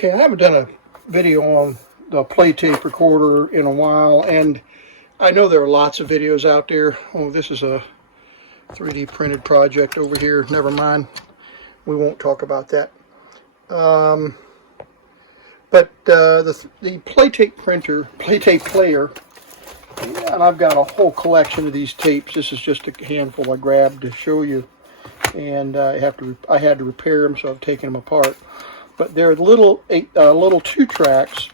Okay, I haven't done a video on the Playtape recorder in a while, and I know there are lots of videos out there. Oh, this is a 3D printed project over here. Never mind. We won't talk about that. But the Playtape printer, Playtape player, and I've got a whole collection of these tapes. This is just a handful I grabbed to show you, and I had to repair them, so I've taken them apart. But they're little 2 tracks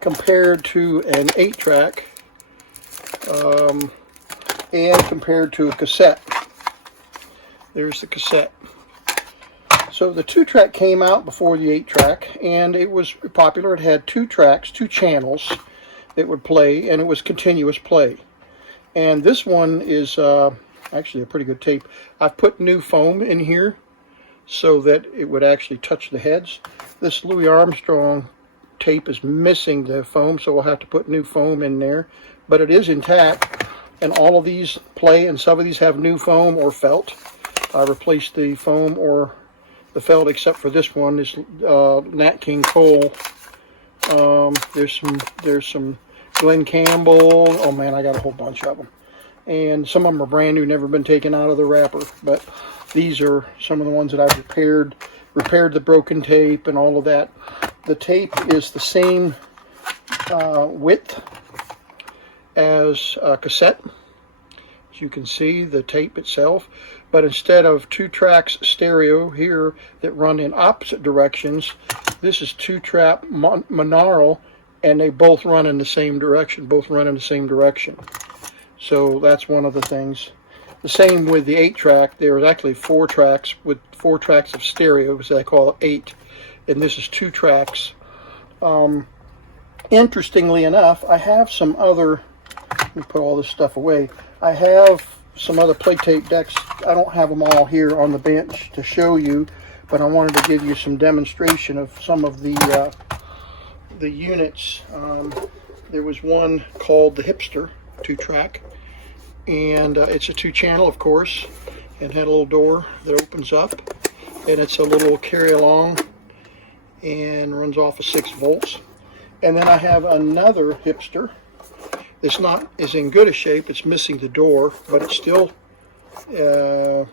compared to an 8 track, and compared to a cassette. There's the cassette. So the 2 track came out before the 8 track, and it was popular. It had 2 tracks, 2 channels that would play, and it was continuous play. And this one is actually a pretty good tape. I've put new foam in here so that it would actually touch the heads. This Louis Armstrong tape is missing the foam, so we'll have to put new foam in there. But it is intact, and all of these play, and some of these have new foam or felt. I replaced the foam or the felt, except for this one, this Nat King Cole. There's some Glen Campbell. Oh man, I got a whole bunch of them. And some of them are brand new, never been taken out of the wrapper. But these are some of the ones that I've repaired the broken tape and all of that. The tape is the same width as a cassette. As you can see, the tape itself. But instead of 2 tracks stereo here that run in opposite directions, this is 2-track monaural, and they both run in the same direction. So that's one of the things. The same with the 8 track. There's actually 4 tracks with 4 tracks of stereo, so I call it 8. And this is 2 tracks. Interestingly enough, I have some other, let me put all this stuff away. I have some other Playtape decks. I don't have them all here on the bench to show you, but I wanted to give you some demonstration of some of the units. There was one called the Hipster 2-track, and it's a 2-channel, of course, and had a little door that opens up, and it's a little carry-along and runs off of 6 volts. And then I have another Hipster. It's not as in good a shape. It's missing the door, but it still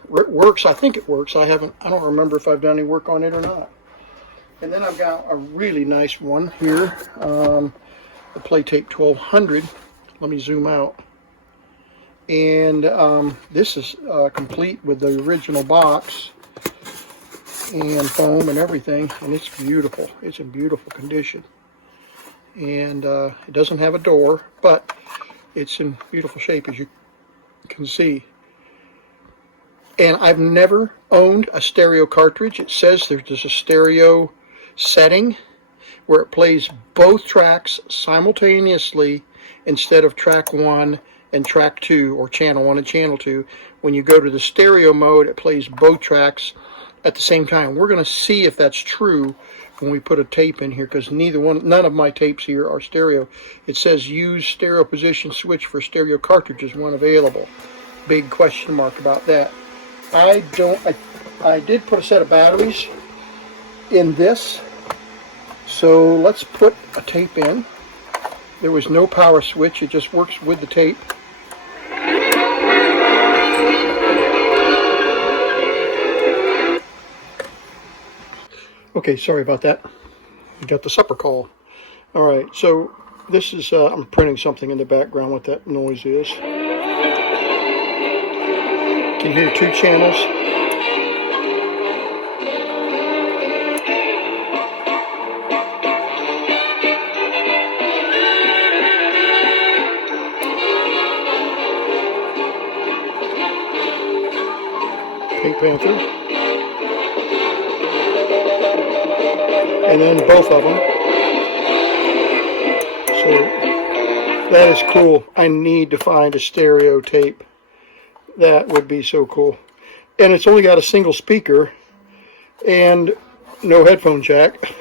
works. I think it works. I don't remember if I've done any work on it or not. And then I've got a really nice one here, the Playtape 1200. Let me zoom out. And this is complete with the original box and foam and everything, and it's beautiful. It's in beautiful condition. And it doesn't have a door, but it's in beautiful shape, as you can see. And I've never owned a stereo cartridge. It says there's a stereo setting where it plays both tracks simultaneously instead of track 1 and track 2, or channel 1 and channel 2. When you go to the stereo mode, it plays both tracks at the same time. We're going to see if that's true when we put a tape in here, because none of my tapes here are stereo. It says use stereo position switch for stereo cartridges when available. Big question mark about that. I did put a set of batteries in this, so let's put a tape in. There was no power switch, it just works with the tape. Okay, sorry about that. I got the supper call. All right, so this is, I'm printing something in the background, what that noise is. Can you hear 2 channels? Pink Panther. And then both of them. So that is cool. I need to find a stereo tape. That would be so cool. And it's only got a single speaker and no headphone jack.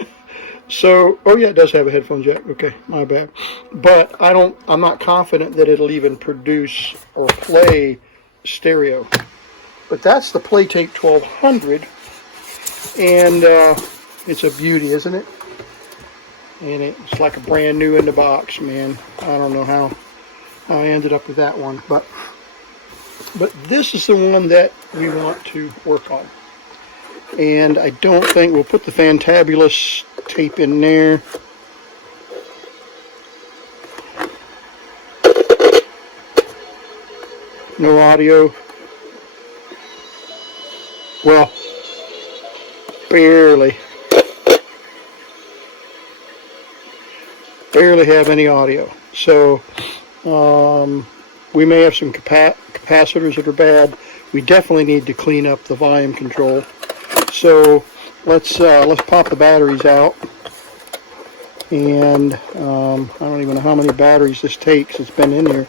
So, oh yeah, it does have a headphone jack. Okay, my bad. But I'm not confident that it'll even produce or play stereo. But that's the Playtape 1200. And It's a beauty, isn't it? And it's like a brand new in the box, man. I don't know how I ended up with that one, but this is the one that we want to work on. And I don't think we'll put the fantabulous tape in there. No audio. Well, barely have any audio. So we may have some capacitors that are bad. We definitely need to clean up the volume control. So let's pop the batteries out. And I don't even know how many batteries this takes. It's been in here.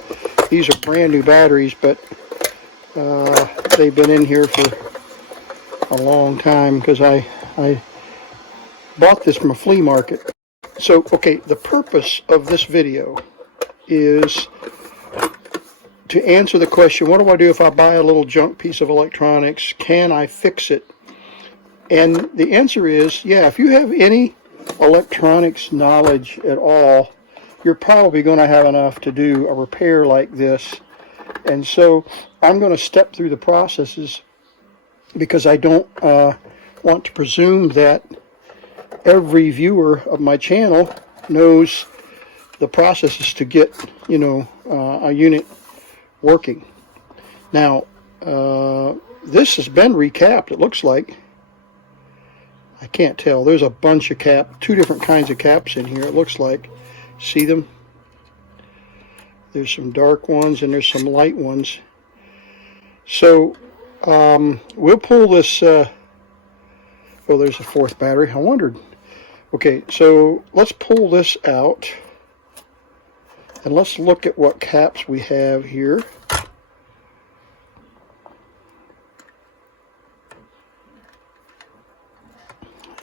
These are brand new batteries, but they've been in here for a long time because I bought this from a flea market. So, okay, the purpose of this video is to answer the question, what do I do if I buy a little junk piece of electronics? Can I fix it? And the answer is, yeah, if you have any electronics knowledge at all, you're probably going to have enough to do a repair like this. And so I'm going to step through the processes because I don't want to presume that every viewer of my channel knows the processes to get, you know, a unit working. Now, this has been recapped, it looks like. I can't tell. There's a bunch of two different kinds of caps in here, it looks like. See them? There's some dark ones and there's some light ones. So, we'll pull this, oh, there's a fourth battery. I wondered. Okay, so let's pull this out and let's look at what caps we have here.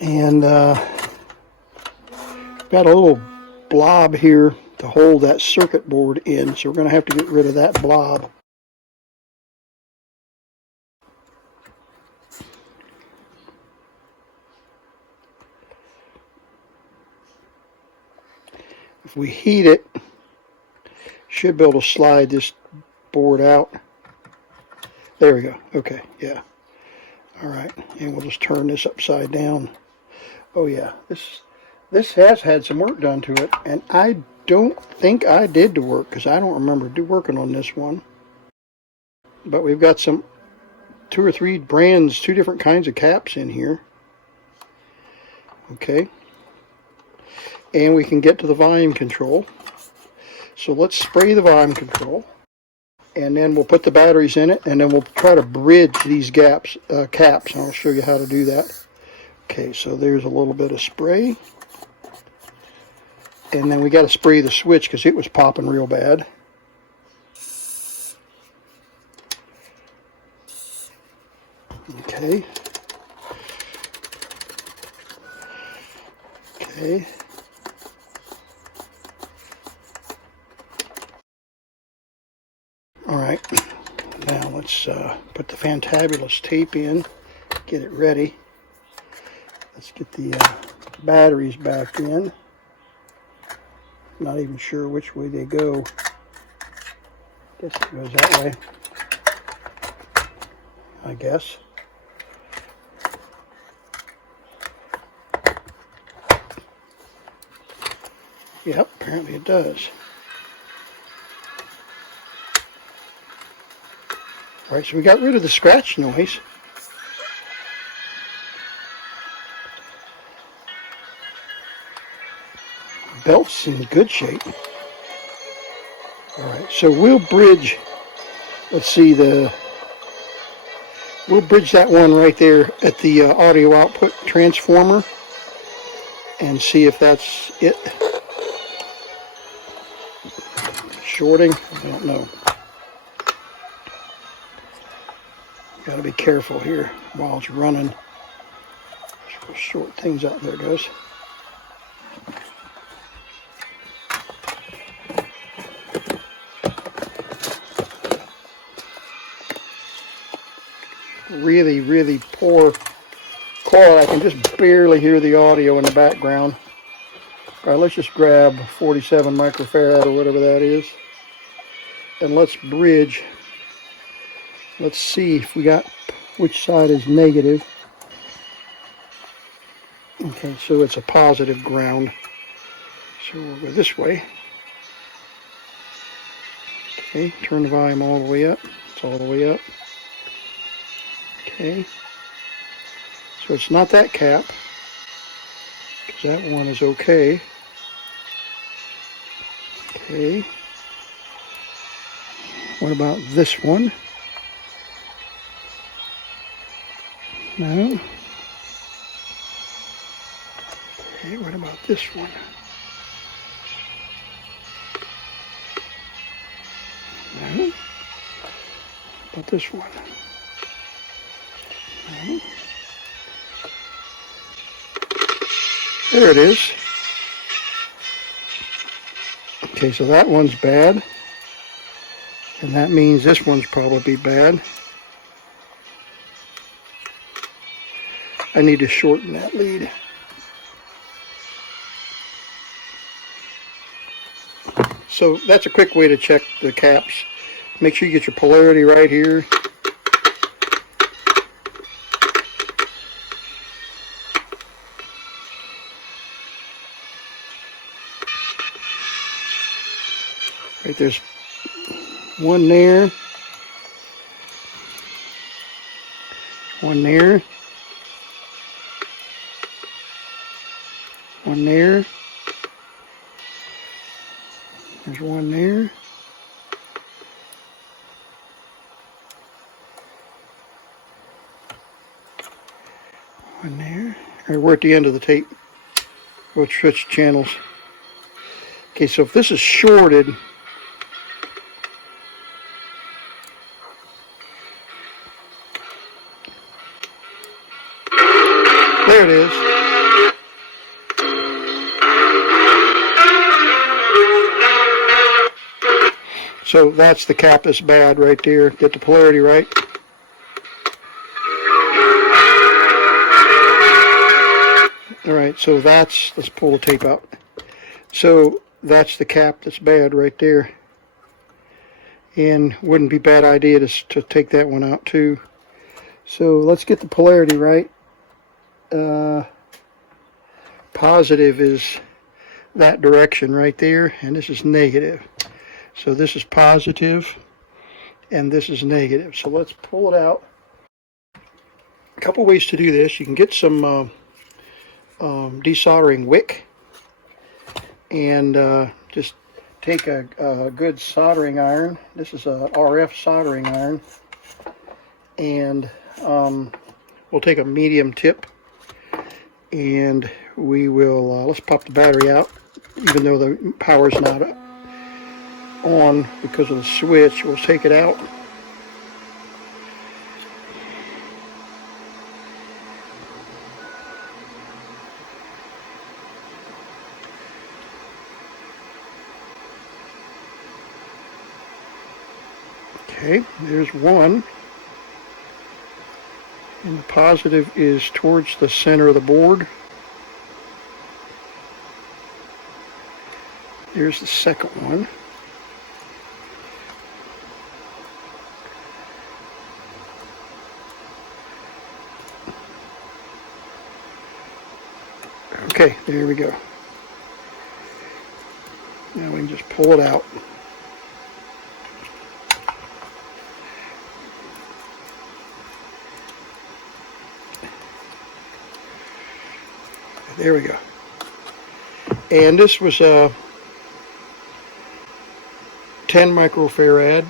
And got a little blob here to hold that circuit board in, so we're going to have to get rid of that blob. If we heat it, should be able to slide this board out. There we go. Okay, yeah. All right, and we'll just turn this upside down. Oh yeah, this has had some work done to it, and I don't think I did the work because I don't remember working on this one. But we've got some 2 or 3 brands, 2 different kinds of caps in here. Okay. And we can get to the volume control. So let's spray the volume control. And then we'll put the batteries in it, and then we'll try to bridge these caps. And I'll show you how to do that. Okay, so there's a little bit of spray. And then we got to spray the switch because it was popping real bad. Okay. Okay. All right, now let's put the fantabulous tape in, get it ready. Let's get the batteries back in. Not even sure which way they go. Guess it goes that way, I guess. Yep, apparently it does. Alright, so we got rid of the scratch noise. Belt's in good shape. Alright, so we'll bridge, let's see, we'll bridge that one right there at the audio output transformer and see if that's it. Shorting, I don't know. Got to be careful here while it's running. Just short things out. There it goes. Really, really poor coil. I can just barely hear the audio in the background. All right, let's just grab 47 microfarad or whatever that is, and let's bridge. Let's see if we got which side is negative. Okay, so it's a positive ground. So we'll go this way. Okay, turn the volume all the way up. It's all the way up. Okay. So it's not that cap, because that one is okay. Okay. What about this one? No. Okay, what about this one? No. What about this one? No. There it is. Okay, so that one's bad. And that means this one's probably bad. I need to shorten that lead. So that's a quick way to check the caps. Make sure you get your polarity right here. Right, there's one there. One there. One there. There's one there. One there. All right, we're at the end of the tape. We'll switch channels. Okay, so if this is shorted, there it is. So that's the cap that's bad right there. Get the polarity right. Alright, so that's, let's pull the tape out. So that's the cap that's bad right there. And wouldn't be a bad idea to take that one out too. So let's get the polarity right. Positive is that direction right there, and this is negative. So this is positive, and this is negative. So let's pull it out. A couple ways to do this. You can get some desoldering wick, and just take a good soldering iron. This is a RF soldering iron, and we'll take a medium tip, and we will let's pop the battery out, even though the power's not on because of the switch. We'll take it out. Okay, there's one. And the positive is towards the center of the board. There's the second one. Okay, there we go. Now we can just pull it out. There we go. And this was a 10 microfarad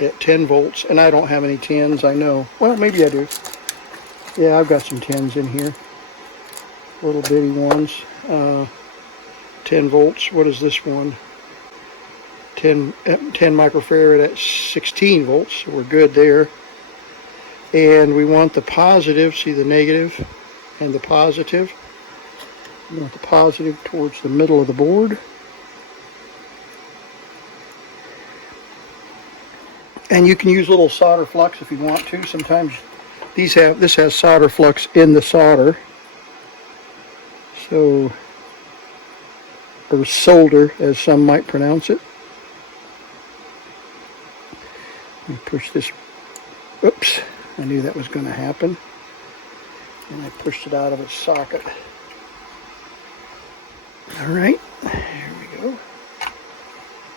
at 10 volts, and I don't have any 10s, I know. Well, maybe I do. Yeah, I've got some 10s in here. Little bitty ones. 10 volts. What is this one? 10 microfarad at 16 volts. So we're good there. And we want the positive, see the negative and the positive. We want the positive towards the middle of the board. And you can use little solder flux if you want to. Sometimes This has solder flux in the solder, so, or solder as some might pronounce it. Let me push this. Oops, I knew that was going to happen, and I pushed it out of its socket. All right, here we go.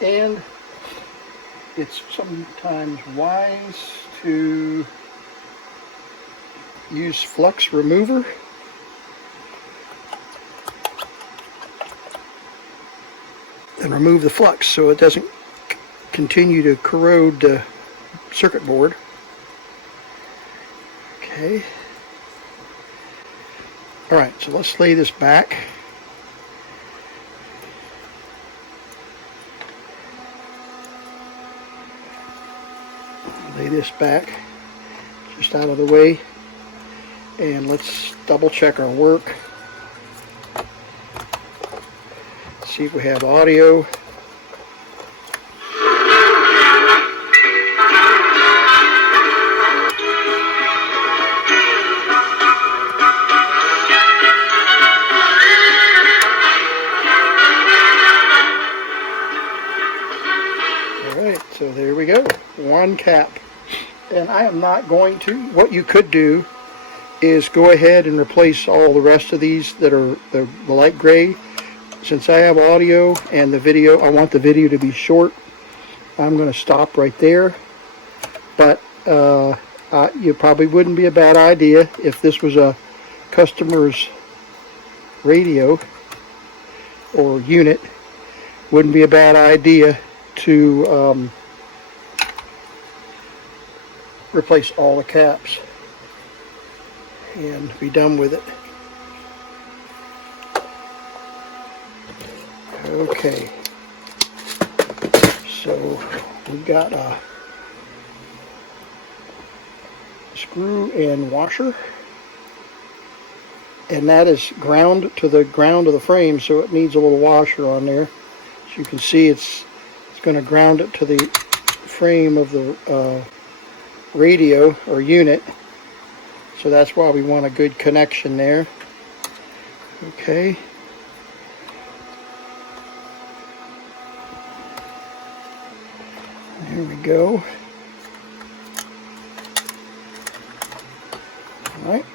And it's sometimes wise to use flux remover. And remove the flux so it doesn't continue to corrode the circuit board. Okay. All right, so let's lay this back. Lay this back just out of the way, and let's double check our work. See if we have audio. All right, so there we go. One cap. And I am not going to. What you could do is go ahead and replace all the rest of these that are the light gray. Since I have audio and the video, I want the video to be short. I'm going to stop right there. But you probably wouldn't be a bad idea if this was a customer's radio or unit. Wouldn't be a bad idea to replace all the caps and be done with it. Okay, so we've got a screw and washer, and that is ground to the ground of the frame, so it needs a little washer on there. As you can see, it's going to ground it to the frame of the radio or unit, so that's why we want a good connection there. Okay. There we go. All right.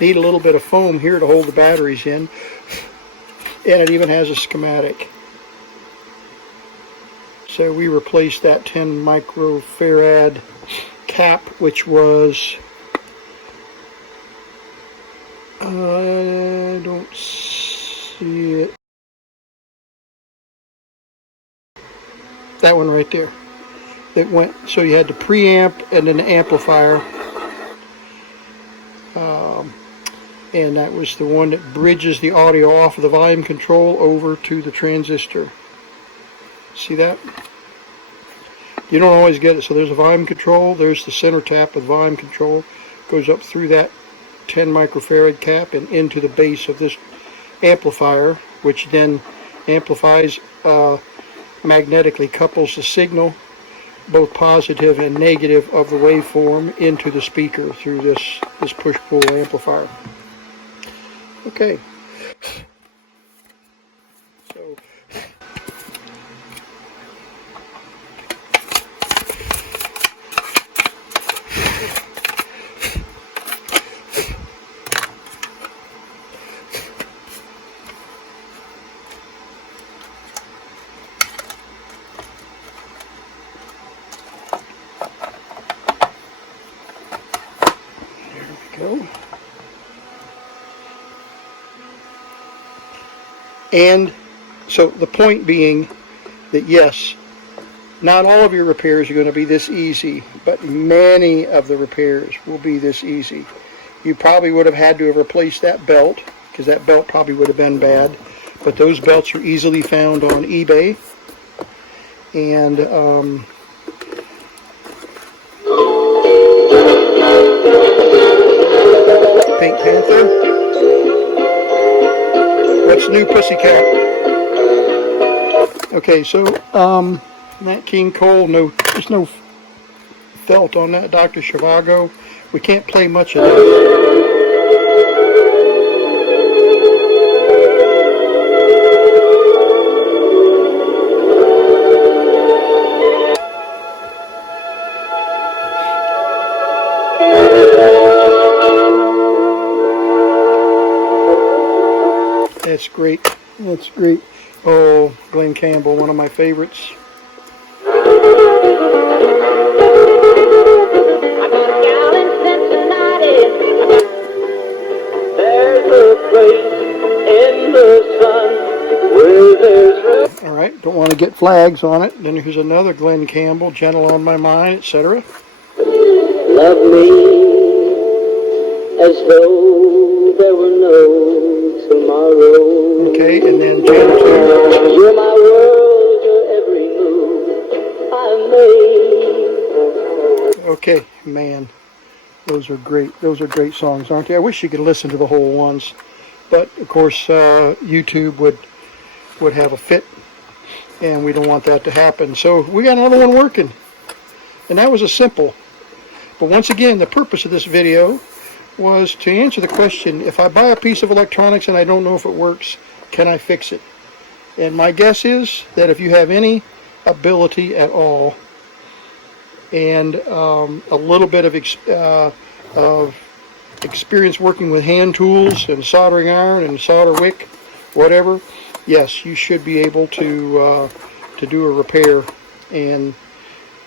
Need a little bit of foam here to hold the batteries in, and it even has a schematic. So we replaced that 10 microfarad cap, which was, I don't see it. That one right there. It went, so you had the preamp and then the amplifier. And that was the one that bridges the audio off of the volume control over to the transistor. See that? You don't always get it. So there's a volume control, there's the center tap of volume control, goes up through that 10 microfarad cap and into the base of this amplifier, which then amplifies, magnetically couples the signal, both positive and negative of the waveform, into the speaker through this push-pull amplifier. Okay. So go. And so the point being that yes, not all of your repairs are going to be this easy, but many of the repairs will be this easy. You probably would have had to have replaced that belt, because that belt probably would have been bad, but those belts are easily found on eBay. And Pink Panther. What's new, Pussycat? Okay, so Nat King Cole, there's no felt on that Dr. Zhivago. We can't play much of that. That's great. That's great. Oh, Glenn Campbell, one of my favorites. All right, don't want to get flags on it. Then here's another Glenn Campbell, Gentle on My Mind, etc. Love me as though there were no tomorrow. Okay, and then Gentle. You're my world, your every move I made. Okay, man, those are great. Those are great songs, aren't they? I wish you could listen to the whole ones, but of course YouTube would have a fit, and we don't want that to happen. So we got another one working, and that was a simple. But once again, the purpose of this video was to answer the question, if I buy a piece of electronics and I don't know if it works, can I fix it? And my guess is that if you have any ability at all, and a little bit of experience working with hand tools and soldering iron and solder wick, whatever, yes, you should be able to do a repair and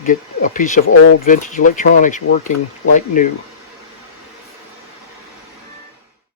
get a piece of old vintage electronics working like new.